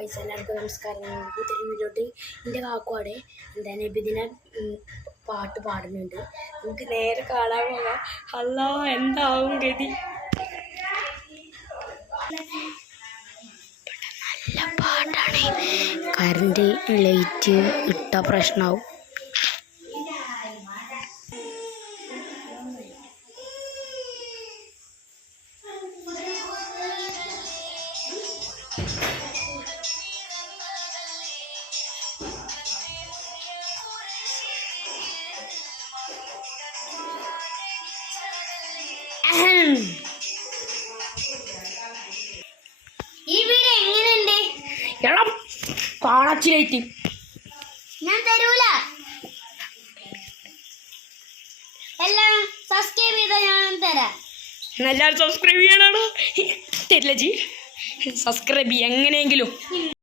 പൈസ എല്ലാവർക്കും നമസ്കാരം. പുതിയൊരു വീഡിയോട്ട് എൻ്റെ കാക്കുവാടെ എന്താ നബിദിന പാട്ട് പാടുന്നുണ്ട്. നമുക്ക് നേരെ കാണാൻ പോകാം. അല്ലാ എന്താവും ഗതി. നല്ല പാട്ടാണ്. കറണ്ട് ലൈറ്റ് ഇട്ട പ്രശ്നമാവും. ഈ വീഡിയോ എങ്ങനെയുണ്ട്? എടാ കാളച്ചിലായിട്ട് ഞാൻ തരൂല. എല്ലാം സബ്സ്ക്രൈബ് ചെയ്താൽ ഞാൻ തരാം. എല്ലാവരും സബ്സ്ക്രൈബ് ചെയ്യണോ? തരില്ല ജി. സബ്സ്ക്രൈബ് ചെയ്യ എങ്ങനെയെങ്കിലും.